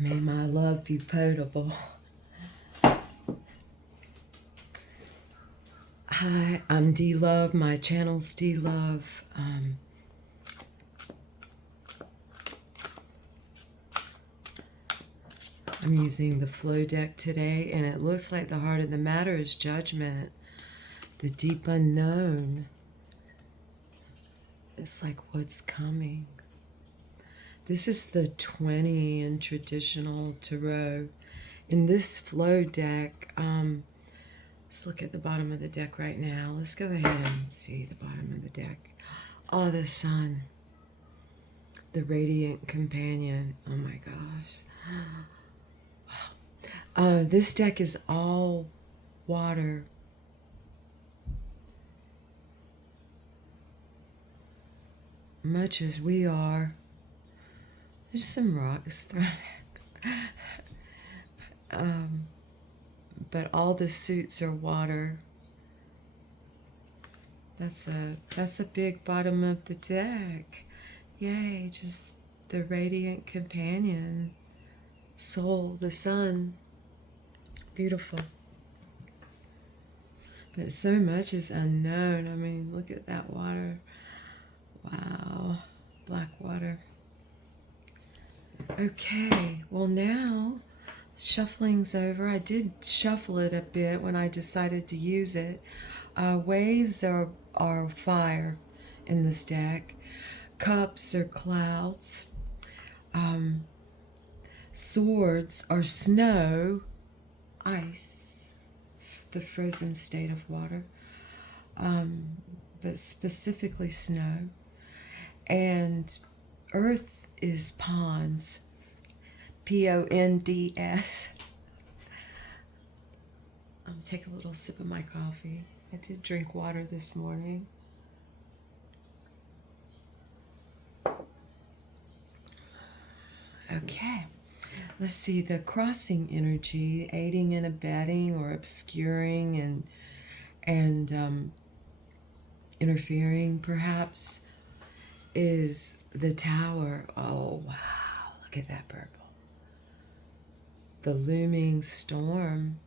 May my love be potable. Hi, I'm D Love. My channel's D Love. I'm using the flow deck today, and it looks like the heart of the matter is judgment, the deep unknown. It's like what's coming. This is the 20 in traditional tarot. In this flow deck, let's look at the bottom of the deck right now. Let's go ahead and see the bottom of the deck. Oh, the sun. The radiant companion. Oh my gosh. Wow. This deck is all water. Much as we are. There's some rocks thrown but all the suits are water. That's a big bottom of the deck. Yay, just the radiant companion. Soul, the sun. Beautiful. But so much is unknown. I mean, look at that water. Wow. Black water. Okay, well now shuffling's over. I did shuffle it a bit when I decided to use it. Waves are fire in this deck. Cups are clouds. Swords are snow, ice, the frozen state of water, but specifically snow. And earth is ponds, Ponds. I'll take a little sip of my coffee. I did drink water this morning. Okay, let's see, the crossing energy, aiding and abetting or obscuring and interfering perhaps, is the tower. Oh wow, look at that purple. The looming storm.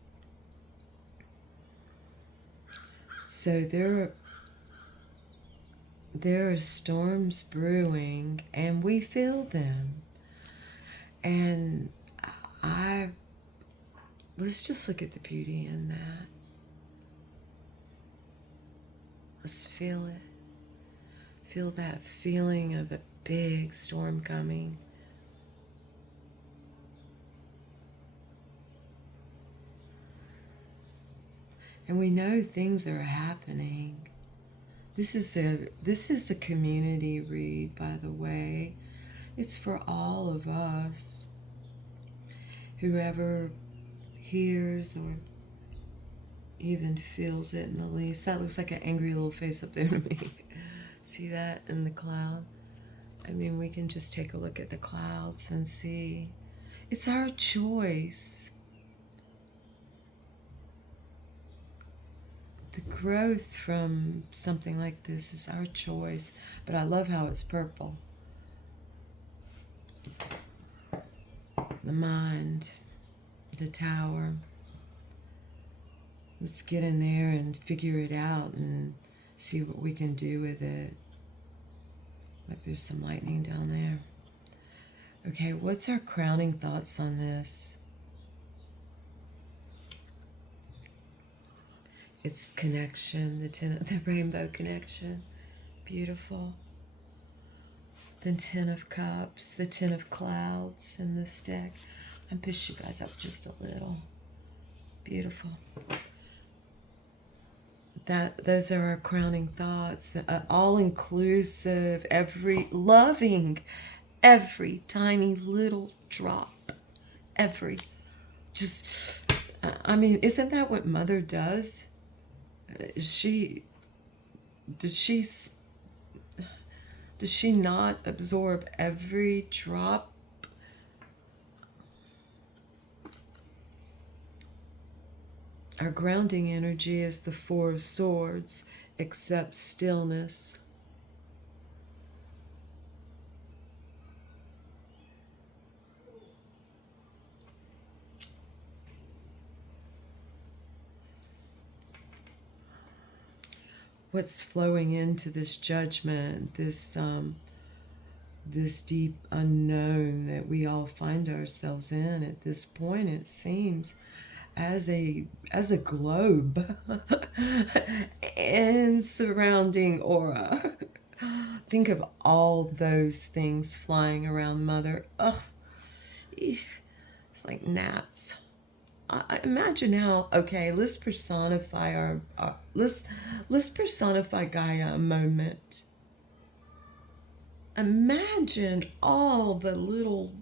So there are storms brewing, and we feel them. And let's just look at the beauty in that. Let's feel it. Feel that feeling of a big storm coming. And we know things are happening. This is a community read, by the way. It's for all of us. Whoever hears or even feels it in the least. That looks like an angry little face up there to me. See that in the cloud? I mean, we can just take a look at the clouds and see. It's our choice. The growth from something like this is our choice. But I love how it's purple. The mind, the tower. Let's get in there and figure it out and see what we can do with it. Like there's some lightning down there. Okay, what's our crowning thoughts on this? It's connection, the rainbow connection. Beautiful. The 10 of cups, the 10 of clouds in this deck. I'm push you guys up just a little. Beautiful. Those are our crowning thoughts. All inclusive, loving every tiny little drop. I mean, isn't that what Mother does? Does she not absorb every drop? Our grounding energy is the 4 of Swords, accept stillness. what's flowing into this judgment, this deep unknown that we all find ourselves in at this point, it seems, as a globe and surrounding aura. Think of all those things flying around Mother. Ugh, it's like gnats. I imagine how. Okay, let's personify let's personify Gaia a moment. Imagine all the little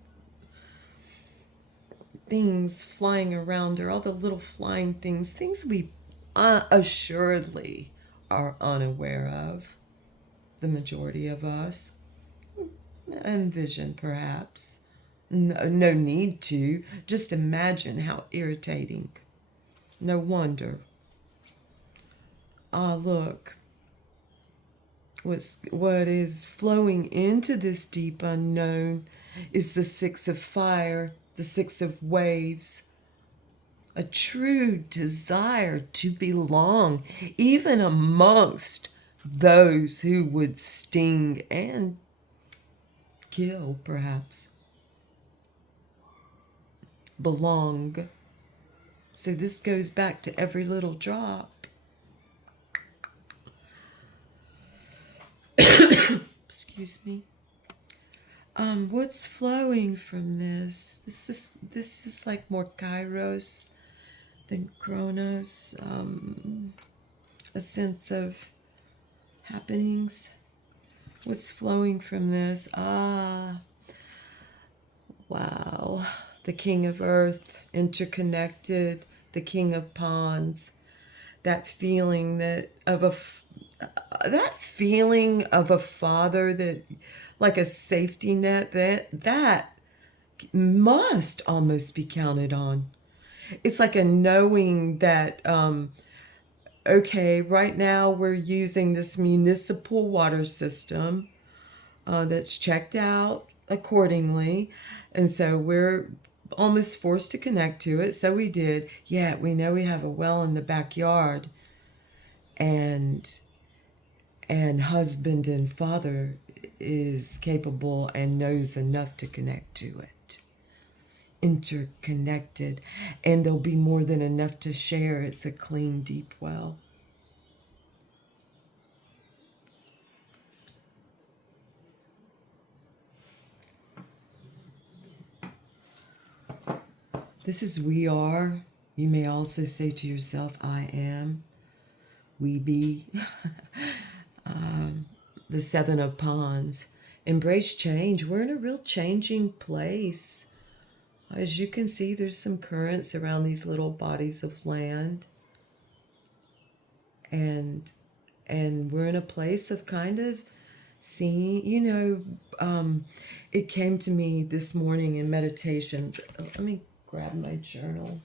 things flying around her, all the little flying things we assuredly are unaware of, the majority of us. Envision, perhaps. No need to. Just imagine how irritating. No wonder. Ah, look. What is flowing into this deep unknown is the Six of Fire, the Six of Waves. A true desire to belong, even amongst those who would sting and kill, perhaps. Belong. So this goes back to every little drop. Excuse me. What's flowing from this? This is like more Kairos than Chronos. A sense of happenings. What's flowing from this? Ah, wow. The King of Earth, interconnected, the King of Pawns. That feeling that of a father, that like a safety net, that must almost be counted on. It's like a knowing that okay, right now we're using this municipal water system that's checked out accordingly, and so we're almost forced to connect to it. So we did. Yeah, we know we have a well in the backyard, and husband and father is capable and knows enough to connect to it. Interconnected, and there'll be more than enough to share. It's a clean, deep well. This is we are. You may also say to yourself, I am. We be. The Seven of Wands. Embrace change. We're in a real changing place. As you can see, there's some currents around these little bodies of land. And we're in a place of kind of seeing, it came to me this morning in meditation. Let me grab my journal.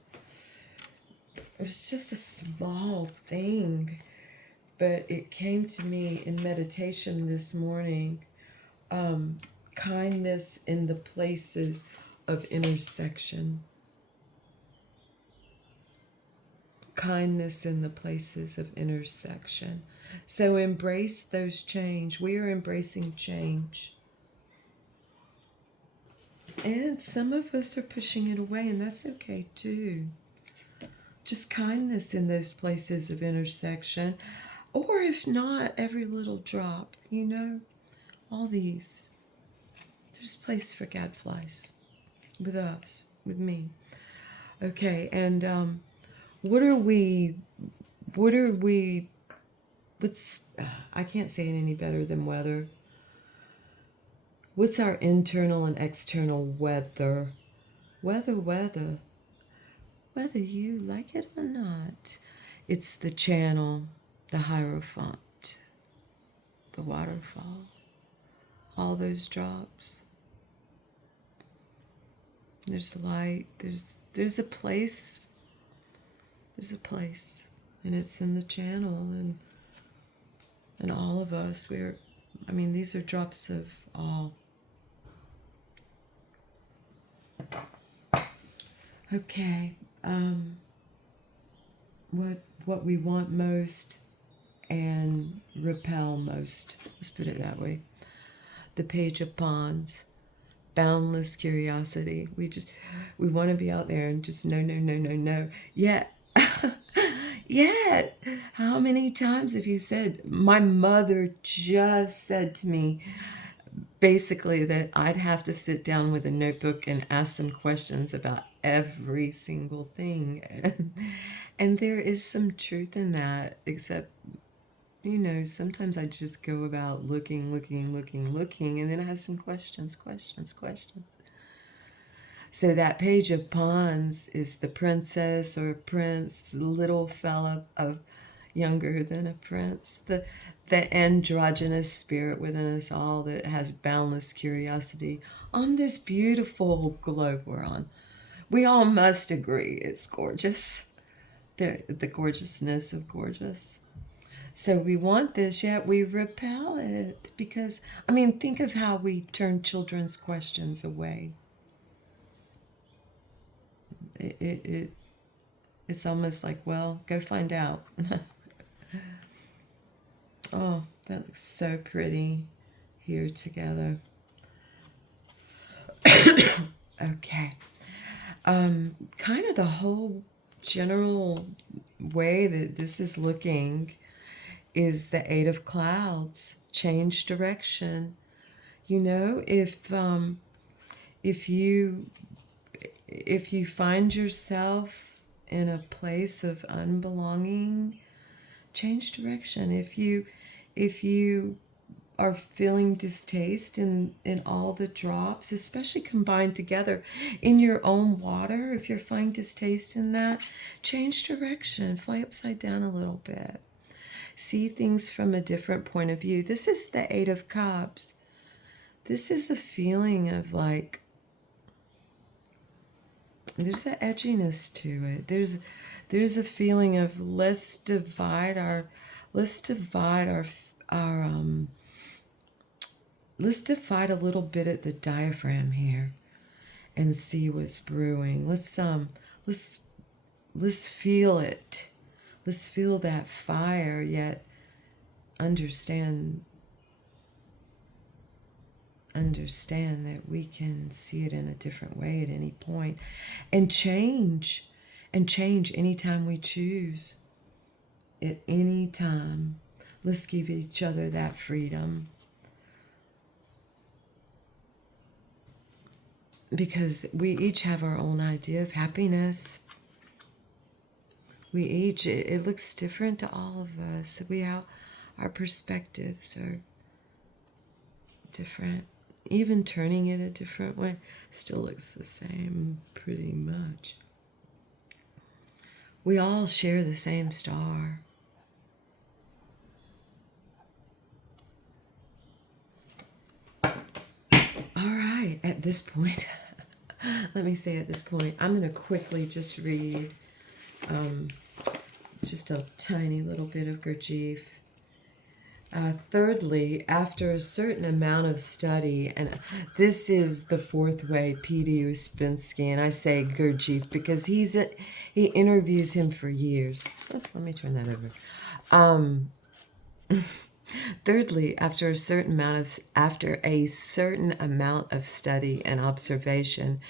It was just a small thing, but it came to me in meditation this morning. Kindness in the places of intersection. Kindness in the places of intersection. So embrace those change. We are embracing change. And some of us are pushing it away, and that's okay too. Just kindness in those places of intersection. Or if not, every little drop, all these. There's place for gadflies with us, with me. Okay, and I can't say it any better than weather. What's our internal and external weather? Weather. Whether you like it or not. It's the channel, the Hierophant, the waterfall, all those drops. There's light, there's a place. There's a place, and it's in the channel, and all of us, these are drops of all. Okay, what we want most, and repel most. Let's put it that way. The Page of Wands, boundless curiosity. We want to be out there and just no, no, no, no, no. Yet, yet, how many times have you said, my mother just said to me, basically, that I'd have to sit down with a notebook and ask some questions about every single thing. And there is some truth in that, except, you know, sometimes I just go about looking, and then I have some questions. So that Page of Wands is the princess or prince, little fella of younger than a prince, the androgynous spirit within us all that has boundless curiosity on this beautiful globe we're on. We all must agree it's gorgeous. The gorgeousness of gorgeous. So we want this, yet we repel it because, I mean, think of how we turn children's questions away. It's almost like, well, go find out. Oh, that looks so pretty here together. Okay. Kind of the whole general way that this is looking is the Eight of Clouds, change direction. You know, if you find yourself in a place of unbelonging, change direction. If you are feeling distaste in all the drops, especially combined together in your own water, if you're finding distaste in that, change direction, fly upside down a little bit. See things from a different point of view. This is the Eight of Cups. This is a feeling of like, there's that edginess to it. There's a feeling of let's divide a little bit at the diaphragm here and see what's brewing. Let's feel it. Let's feel that fire, yet understand that we can see it in a different way at any point, and change anytime we choose. At any time, let's give each other that freedom, because we each have our own idea of happiness. It looks different to all of us. Our perspectives are different. Even turning it a different way still looks the same pretty much. We all share the same star. All right, at this point, let me say at this point, I'm going to quickly just read just a tiny little bit of Gurdjieff. Thirdly, after a certain amount of study, and this is the fourth way, P.D. Uspensky, and I say Gurdjieff because he interviews him for years. Let me turn that over. Thirdly, after a certain amount of study and observation,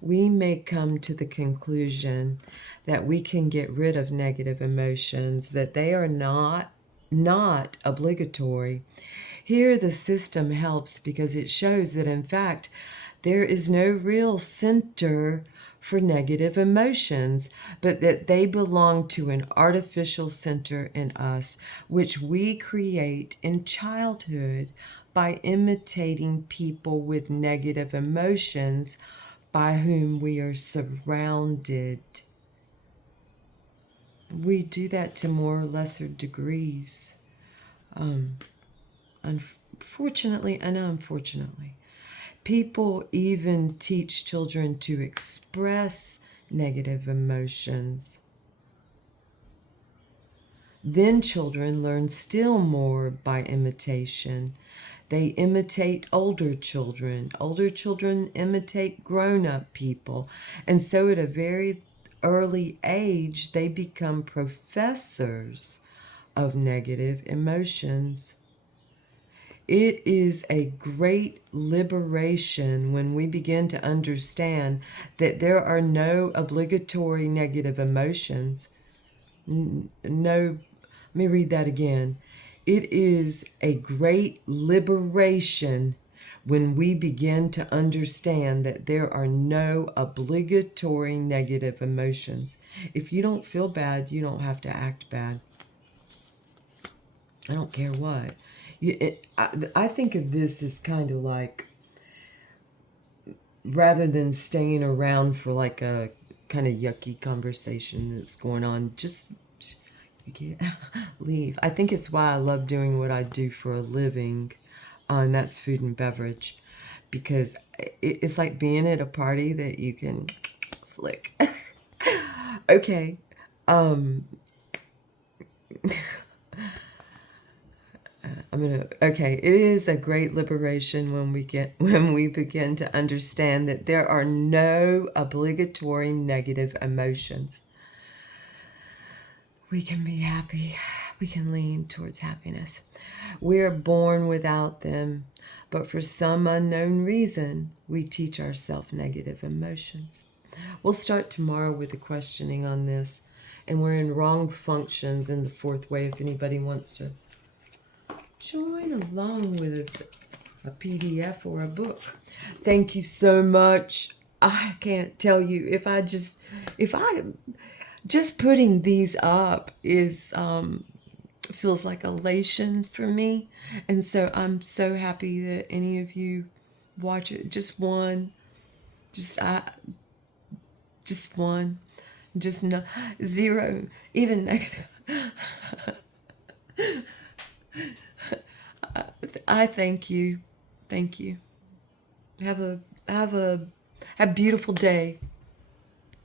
we may come to the conclusion that we can get rid of negative emotions, that they are not obligatory. Here the system helps because it shows that in fact there is no real center for negative emotions, but that they belong to an artificial center in us, which we create in childhood by imitating people with negative emotions by whom we are surrounded. We do that to more or lesser degrees, unfortunately and unfortunately. People even teach children to express negative emotions. Then children learn still more by imitation. They imitate older children. Older children imitate grown-up people. And so at a very early age, they become professors of negative emotions. It is a great liberation when we begin to understand that there are no obligatory negative emotions. No, let me read that again. It is a great liberation when we begin to understand that there are no obligatory negative emotions. If you don't feel bad, you don't have to act bad. I don't care what. I think of this as kind of like, rather than staying around for like a kind of yucky conversation that's going on, just leave. I think it's why I love doing what I do for a living, and that's food and beverage, because it's like being at a party that you can flick. Okay. Okay, it is a great liberation when we begin to understand that there are no obligatory negative emotions. We can be happy. We can lean towards happiness. We are born without them, but for some unknown reason, we teach ourselves negative emotions. We'll start tomorrow with the questioning on this, and we're in wrong functions in the fourth way if anybody wants to join along with a PDF or a book. Thank you so much. I can't tell you, if I just putting these up is feels like elation for me, and so I'm so happy that any of you watch it. Just one, just one, just no, zero, even negative. I thank you. Thank you. Have a beautiful day.